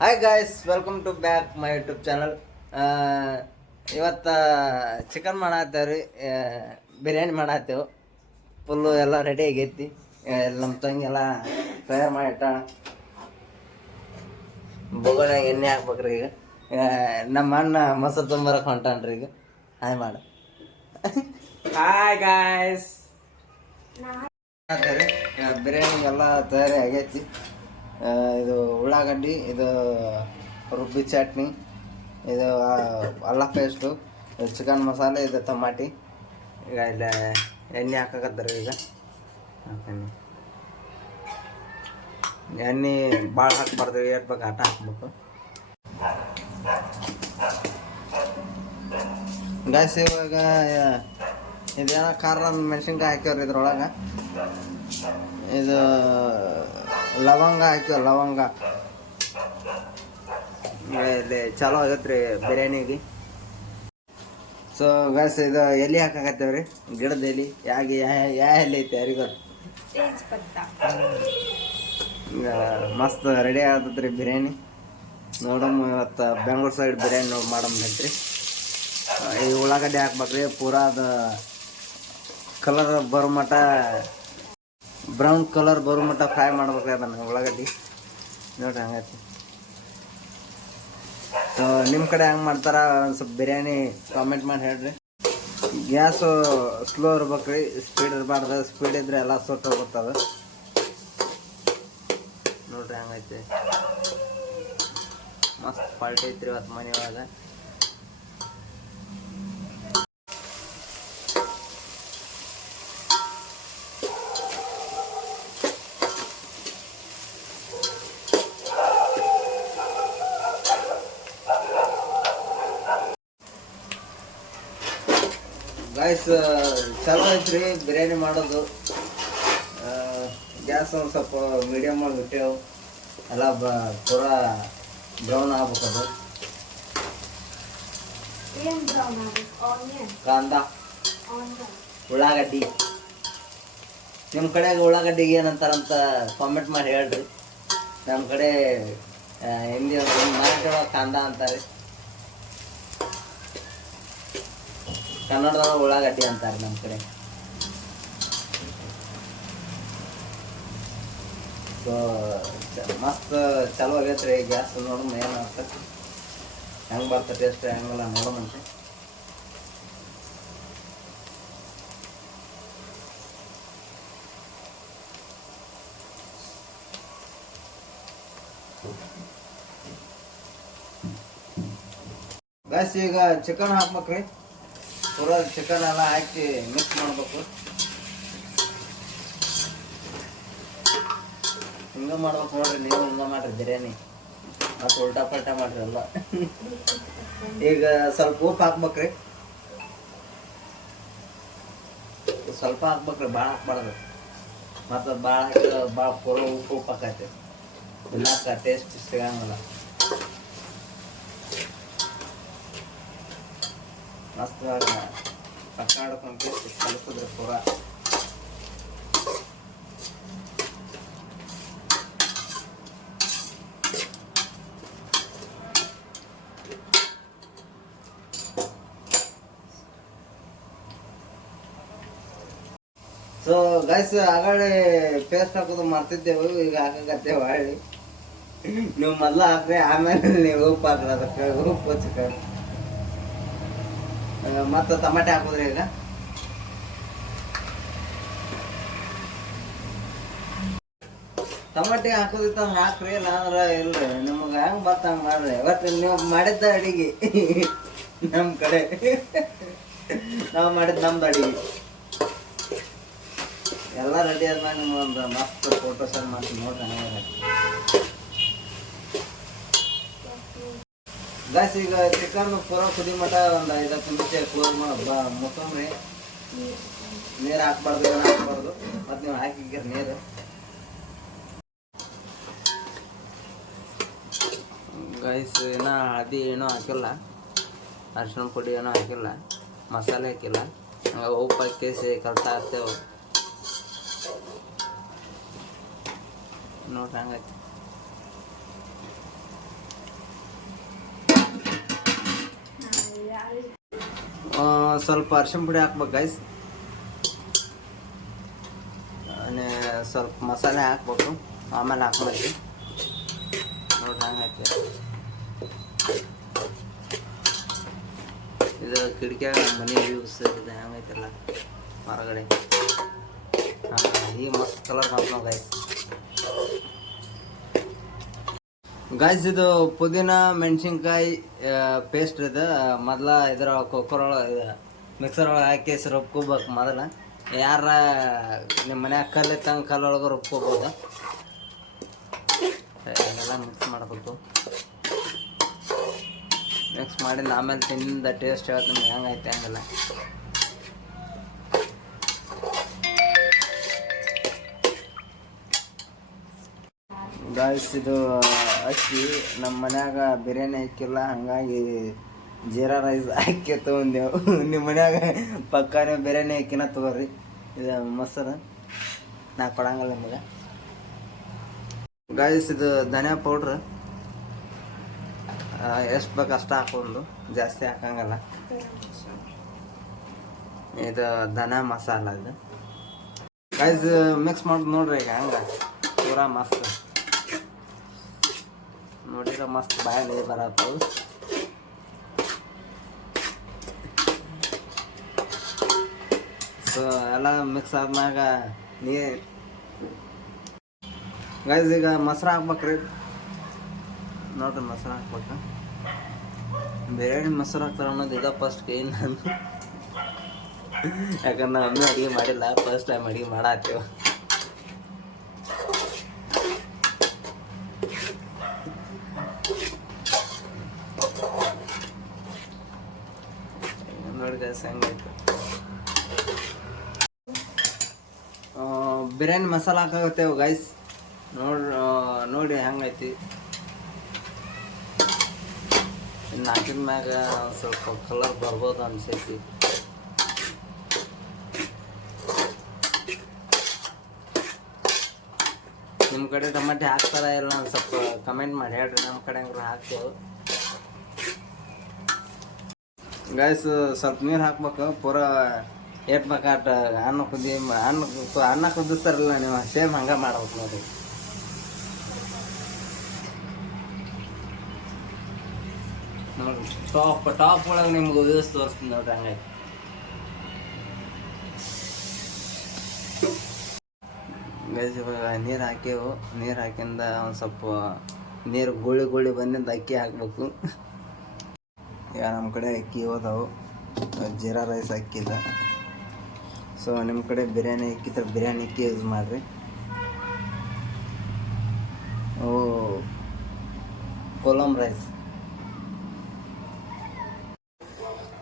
Hi guys, welcome to back my YouTube channel. ಇವತ್ತು chicken ಮಾಡತ್ತೇವ್ರಿ, ಬಿರಿಯಾನಿ ಮಾಡತ್ತೇವೆ. ಫುಲ್ಲು ಎಲ್ಲ ರೆಡಿ ಆಗೈತಿ. ನಮ್ಮ ತಂಗೆಲ್ಲ ತಯಾರು ಮಾಡಿ ಇಟ್ಟಾಣ. ಬೊಗಣಾಗ ಎಣ್ಣೆ ಹಾಕ್ಬೇಕ್ರಿ. ಈಗ ನಮ್ಮ ಅಣ್ಣ ಮೊಸರು ತೊಂಬರಕ್ಕೆ ಹೊಂಟಾನ್ರಿ. ಈಗ ಹಾಯ್ ಮಾಡ. Hi guys. ಬಿರಿಯಾನಿಗೆಲ್ಲ ತಯಾರಿ ಆಗೈತಿ. ಇದು ಉಳ್ಳಾಗಡ್ಡಿ, ಇದು ರುಬ್ಬಿ ಚಟ್ನಿ, ಇದು ಅಲ್ಲ ಪೇಸ್ಟು, ಚಿಕನ್ ಮಸಾಲೆ, ಇದು ಟಮಾಟಿ. ಈಗ ಇಲ್ಲ ಎಣ್ಣೆ ಹಾಕಕತ್ತಾರೆ. ಈಗ ಎಣ್ಣೆ ಭಾಳ ಹಾಕ್ಬಾರ್ದು, ಏರ್ಬೇಕು ಆಟ ಹಾಕ್ಬೇಕು. ಗಾಯ್ಸ್, ಇವಾಗ ಇದೇನೋ ಖಾರ ಮೆಣಸಿನ್ಕಾಯಿ ಹಾಕ್ಯವ್ರಿ ಇದ್ರೊಳಗೆ. ಇದು ಲವಂಗ ಹಾಕ್ಯವ, ಲವಂಗ ಇಲ್ಲಿ ಚಲೋ ಆಗತ್ತೆ ರೀ ಬಿರಿಯಾನಿಗೆ. ಸೊ ಗಾಯ್ಸ್, ಇದು ಎಲೆ ಹಾಕಾಕತ್ತೇವ್ರಿ, ಗಿಡದ ಎಲೆ. ಯಾವ ಎಲೆ ಐತೆ ಯಾರಿಗೆ ಗೊತ್ತು. ಮಸ್ತ್ ರೆಡಿ ಆಗತ್ತೈತ್ರಿ ಬಿರಿಯಾನಿ. ನೋಡಮ್ಮ, ಇವತ್ತು ಬೆಂಗ್ಳೂರು ಸೈಡ್ ಬಿರಿಯಾನಿ ಮಾಡಂಬ್ರಿ. ಈ ಉಳ್ಳಾಗಡ್ಡಿ ಹಾಕ್ಬೇಕ್ರಿ, ಪೂರಾ ಅದು ಕಲರ್ ಬರೋ ಮಟ್ಟ, ಬ್ರೌನ್ ಕಲರ್ ಬರೋ ಮಟ್ಟ ಫ್ರೈ ಮಾಡ್ಬೇಕ್ರಿ ಅದನ್ನು ಉಳ್ಳಾಗಡ್ಡಿ. ನೋಡ್ರಿ ಹಂಗೈತಿ. ಸೊ ನಿಮ್ಮ ಕಡೆ ಹೆಂಗೆ ಮಾಡ್ತಾರ ಒಂದು ಸ್ವಲ್ಪ ಬಿರಿಯಾನಿ ಕಾಮೆಂಟ್ ಮಾಡಿ ಹೇಳ್ರಿ. ಗ್ಯಾಸು ಸ್ಲೋ ಇರ್ಬೇಕ್ರಿ, ಸ್ಪೀಡ್ ಇರಬಾರ್ದು. ಸ್ಪೀಡ್ ಇದ್ರೆ ಎಲ್ಲ ಸುಟ್ಟು ಹೋಗುತ್ತದ. ನೋಡ್ರಿ ಹಂಗೈತಿ. ಮಸ್ತ್ ಕ್ವಾಲಿಟಿ ಐತ್ರಿ ಇವತ್ತು ಮನೆ ಒಳಗೆ. ಗಾಯ್ಸ್, ಚಲೋ ಐತ್ರಿ ಬಿರಿಯಾನಿ ಮಾಡೋದು. ಗ್ಯಾಸ್ ಒಂದು ಸ್ವಲ್ಪ ಮೀಡಿಯಮ್ ಮಾಡಿ ಬಿಟ್ಟೆವು. ಎಲ್ಲ ಪೂರಾ ಬ್ರೌನ್ ಆಗ್ಬೇಕದು. ಕಾಂದ, ಉಳ್ಳಾಗಡ್ಡಿ. ನಿಮ್ಮ ಕಡೆಗೆ ಉಳ್ಳಾಗಡ್ಡಿಗೆ ಏನಂತಾರಂತ ಕಾಮೆಂಟ್ ಮಾಡಿ ಹೇಳ್ರಿ. ನಮ್ಮ ಕಡೆ ಹಿಂದಿ ಮರಾಠಿ ಒಳಗೆ ಕಾಂದ ಅಂತಾರೆ, ಕನ್ನಡದೊಳಗೆ ಉಳ್ಳಾಗಡ್ಡಿ ಅಂತಾರೆ ನಮ್ಮ ಕಡೆ. ಸೊ ಮಸ್ತ್ ಚಲೋ ಆಗೈತ್ರಿ ಗ್ಯಾಸ್. ನೋಡಮ್ಮ ಏನಾಗ್ತದೆ, ಹೆಂಗೆ ಬರ್ತದೆ ಟೇಸ್ಟ್, ಹೆಂಗಲ್ಲ ನೋಡೋಣಂತೆ. ಗಾಯ್ಸ್, ಈಗ ಚಿಕನ್ ಹಾಕ್ಬೇಕ್ರಿ. ಪೂರಾ ಚಿಕನ್ ಎಲ್ಲ ಹಾಕಿ ಮಿಕ್ಸ್ ಮಾಡ್ಬೇಕು. ಹಿಂಗೆ ಮಾಡ್ಬೇಕು ನೋಡ್ರಿ, ನೀವು ಹಿಂಗೆ ಮಾಡ್ರಿ ಬಿರಿಯಾನಿ. ಮತ್ತು ಉಲ್ಟಾ ಪಲ್ಟಾ ಮಾಡ್ರಿ ಎಲ್ಲ. ಈಗ ಸ್ವಲ್ಪ ಉಪ್ಪು ಹಾಕ್ಬೇಕ್ರಿ, ಸ್ವಲ್ಪ ಹಾಕ್ಬೇಕ್ರಿ, ಭಾಳ ಹಾಕ್ಬಾರ್ದು. ಮತ್ತು ಭಾಳ ಹಾಕಿದ್ರೆ ಭಾಳ ಪೂರ ಉಪ್ಪು ಹಾಕೈತೆ, ತಿನ್ನಕ್ಕೆ ಟೇಸ್ಟ್ ಸಿಗಂಗಿಲ್ಲ. ಮಸ್ತ್ ಕರ್ನಾಟಕ ಕಲಿಸಿದ್ರೆ ಪೂರ. ಸೊ ಗೈಸ್, ಆಗಲೇ ಪೇಸ್ಟ್ ಹಾಕೋದು ಮಾಡ್ತಿದ್ದೆವು, ಈಗ ಹಾಕಕತ್ತೇವೆ ಹಳ್ಳಿ. ನೀವು ಮೊದಲು ಹಾಕ್ರಿ, ಆಮೇಲೆ ನೀವು ಉಪ್ಪು ಹಾಕ್ರಿ. ಅದಕ್ಕೆ ಉಪ್ಪು ಚಿಕನ್ ಮತ್ತು ಟಮಾಟೆ ಹಾಕೋದ್ರಿ. ಈಗ ಟಮಾಟೆ ಹಾಕೋದಿತ್ತ ಹಾಕ್ರಿ, ಇಲ್ಲಾಂದ್ರೆ ಇಲ್ರಿ. ನಿಮ್ಗೆ ಹೆಂಗೆ ಬರ್ತ ಹಂಗೆ ಮಾಡ್ರಿ. ಇವತ್ತು ನೀವು ಮಾಡಿದ್ದ ಅಡಿಗೆ ನಮ್ಮ ಕಡೆ, ನಾವು ಮಾಡಿದ್ದು ನಮ್ದು ಅಡಿಗೆ ಎಲ್ಲ ರೆಡಿ ಆದ್ಮೇಲೆ ನಿಮ್ಗೊಂದು ಮಸ್ತ್ ಫೋಟೋ ಸೆಂಡ್ ಮಾಡ್ತೀನಿ ನೋಡ್ರಿ. ಗಾಯ್ಸ್, ಈಗ ಚಿಕನ್ ಪೂರ ಕುದಿ ಮಟ ಒಂದು 5-10 ನಿಮಿಷ ಕ್ಲೋಸ್ ಮುಸಂಬ್ರಿ. ನೀರು ಹಾಕ್ಬಾರ್ದು, ಏನು ಹಾಕ್ಬಾರ್ದು. ಮತ್ತು ನೀವು ಹಾಕಿದ್ದೀರಿ ನೀರು. ಗೈಸ್, ಏನೋ ಹಳದಿ ಏನೂ ಹಾಕಿಲ್ಲ, ಅರಿಶಿನ ಪುಡಿ ಏನೂ ಹಾಕಿಲ್ಲ, ಮಸಾಲೆ ಹಾಕಿಲ್ಲ. ಹಂಗೆ ಉಪ್ಪು ಹಾಕಿ ಕಲ್ತಾ ಇರ್ತೇವೆ ನೋಡ್ರಿ ಹಂಗೈತಿ. ಸ್ವಲ್ಪ ಅರ್ಶಿನ ಪುಡಿ ಹಾಕ್ಬೇಕು ಗೈಸ್. ಸ್ವಲ್ಪ ಮಸಾಲೆ ಹಾಕ್ಬೇಕು, ಆಮೇಲೆ ಹಾಕ್ಬೇಕು. ನೋಡ್ರಿ ಹಂಗೈತಿ. ಇದು ಕಿಟಕಿಯಾಗ ನಮ್ಮ ಮನೆ ವ್ಯೂಸ್ ಇದೆ ಹೆಂಗೈತಿಲ್ಲ ಹೊರಗಡೆ. ಈ ಮಸ್ತ್ ಕಲರ್ ಬಂತು ನಾವು ಗೈಸ್. ಇದು ಪುದೀನ ಮೆಣಸಿನ್ಕಾಯಿ ಪೇಸ್ಟ್ ಇದೆ. ಮೊದಲ ಇದ್ರ ಕುಕ್ಕರ್ ಒಳಗೆ ಮಿಕ್ಸರ್ ಒಳಗೆ ಹಾಕಿ ರುಬ್ಕೋಬೇಕು. ಮೊದಲ ಯಾರ ನಿಮ್ಮ ಮನ್ಯಾಗ ಕಲ್ಲು ಇತ್ತಂಗೆ ಕಲ್ಲೊಳಗೆ ರುಬ್ಕೋಬೋದು. ಎಲ್ಲ ಮಿಕ್ಸ್ ಮಾಡಬೇಕು. ಮಿಕ್ಸ್ ಮಾಡಿ ಆಮೇಲೆ ತಿಂದ ಟೇಸ್ಟ್ ಹೇಳ್ತೀನಿ ನಿಮ್ಗೆ ಹೆಂಗೈತೆ ಹಂಗೆಲ್ಲ. ಗಾಯ್ಸ್, ಇದು ಅಕ್ಕಿ ನಮ್ಮ ಮನ್ಯಾಗ ಬಿರಿಯಾನಿ ಹಾಕಿಲ್ಲ, ಹಂಗಾಗಿ ಜೀರಾ ರೈಸ್ ಹಾಕಿ ತೊಗೊಂಡೆವು. ನಿಮ್ಮ ಮನ್ಯಾಗ ಪಕ್ಕಾನೇ ಬಿರಿಯಾನಿ ಹಾಕಿನ ತಗೋರಿ. ಇದು ಮೊಸರು ನಾ ಕೊಡಂಗಿಲ್ಲ ನಿಮಗೆ. ಗಾಯ್ಸ್, ಇದು ಧನಿಯಾ ಪೌಡ್ರ್ ಎಷ್ಟು ಬೇಕು ಅಷ್ಟು ಹಾಕೊಂಡು, ಜಾಸ್ತಿ ಹಾಕಂಗಲ್ಲ. ಇದು ಧನಿಯಾ ಮಸಾಲ. ಇದು ಗಾಯ್ಸ್ ಮಿಕ್ಸ್ ಮಾಡಿ ನೋಡ್ರಿ. ಈಗ ಹಂಗೆ ಪೂರಾ ಮಸ್ತ್ ನೋಡಿರ ಮಸ್ತ್ ಬಾಯಲ್ಲಿ ಬರತ್ತವು. ಸೊ ಎಲ್ಲ ಮಿಕ್ಸ್ ಆದ್ಮ್ಯಾಗ ಗೈಸ್ ಈಗ ಮೊಸರು ಹಾಕ್ಬೇಕ್ರಿ. ನೋಡ್ರಿ ಮೊಸರು ಹಾಕ್ಬೇಕು. ಬಿರಿಯಾನಿ ಮೊಸರು ಹಾಕ್ತಾರೆ ಅನ್ನೋದು ಇದ ಫಸ್ಟ್ ಏನು ನಾನು, ಯಾಕಂದ್ರೆ ನಾವು ಒಮ್ಮೆ ಅಡುಗೆ ಮಾಡಿಲ್ಲ, ಫಸ್ಟ್ ಟೈಮ್ ಅಡುಗೆ ಮಾಡತ್ತೇವೆ. ನೋಡಿ ಗೈಸ್ ಹೆಂಗೈತೆ. ಬಿರಿಯಾನಿ ಮಸಾಲ ಹಾಕಾಗತ್ತೇವೆ ಗೈಸ್. ನೋಡಿ ಹೆಂಗೈತಿ. ಇನ್ನು ಹಾಕಿದ ಮ್ಯಾಗ ಸ್ವಲ್ಪ ಕಲರ್ ಬರ್ಬೋದು ಅನ್ಸೈತಿ. ನಿಮ್ಮ ಕಡೆ ಟಮಾಟೆ ಹಾಕ್ತಾರ ಇಲ್ಲ ಸ್ವಲ್ಪ ಕಮೆಂಟ್ ಮಾಡಿ ಹೇಳ್ರಿ. ನಮ್ಮ ಕಡೆ ಹಂಗ್ರೆ ಹಾಕ್ತೇವೆ ಗೈಸ್. ಸ್ವಲ್ಪ ನೀರು ಹಾಕ್ಬೇಕು. ಪೂರಾ ಏಟ್ ಬೇಕಾಟ ಅನ್ನ ಕುದಿಸ್ತಾರಲ್ಲ ನೀವು, ಸೇಮ್ ಹಂಗೆ ಮಾಡ್ಬೇಕು ನೋಡಿ. ನೋಡಿ ಟಾಪ್ ಒಳಗೆ ನಿಮ್ಗೆ ವ್ಯೂಸ್ ತೋರಿಸ್ತೀನಿ ನೋಡ್ರಿ ಹಂಗೈತಿ. ಗೈಸ್ ಇವಾಗ ನೀರು ಹಾಕೇವು. ನೀರು ಹಾಕಿಂದ ಒಂದು ಸ್ವಲ್ಪ ನೀರು ಗುಳಿ ಬಂದಿಂದ ಅಕ್ಕಿ ಹಾಕ್ಬೇಕು. ಈಗ ನಮ್ಮ ಕಡೆ ಅಕ್ಕಿ ಹೋದವು, ಜೀರಾ ರೈಸ್ ಅಕ್ಕಿಲ್ಲ. ಸೊ ನಿಮ್ಮ ಕಡೆ ಬಿರಿಯಾನಿ ಅಕ್ಕಿದ್ರೆ ಬಿರಿಯಾನಿ ಅಕ್ಕಿ ಯೂಸ್ ಮಾಡಿರಿ. ಕೊಲಂ ರೈಸ್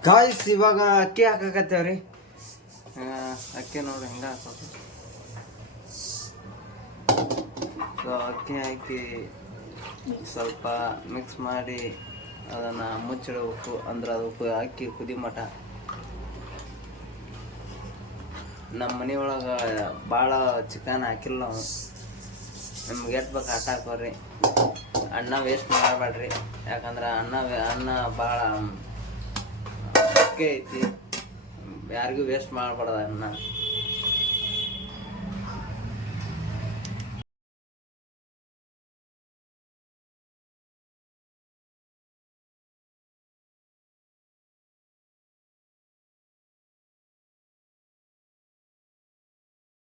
ಗಾಯ್ಸ್. ಇವಾಗ ಅಕ್ಕಿ ಹಾಕಕತ್ತೇವ್ರಿ. ಅಕ್ಕಿ ನೋಡ್ರಿ ಹೆಂಗೆ ಹಾಕೋದು. ಸೊ ಅಕ್ಕಿ ಹಾಕಿ ಸ್ವಲ್ಪ ಮಿಕ್ಸ್ ಮಾಡಿ ಅದನ್ನು ಮುಚ್ಚಿಡಬೇಕು. ಅಂದ್ರೆ ಅದು ಅಕ್ಕಿ ಕುದಿ ಮಟ. ನಮ್ಮ ಮನೆಯೊಳಗೆ ಭಾಳ ಚಿಕನ್ ಹಾಕಿಲ್ಲ ನಾವು. ನಿಮ್ಗೆ ಎಷ್ಟು ಬೇಕು ಆಟ ಹಾಕೋರಿ. ಅನ್ನ ವೇಸ್ಟ್ ಮಾಡಬೇಡ್ರಿ, ಯಾಕಂದ್ರೆ ಅನ್ನ ಭಾಳ ಅಕ್ಕಿ ಐತಿ. ಯಾರಿಗೂ ವೇಸ್ಟ್ ಮಾಡಬಾರ್ದು ಅನ್ನ.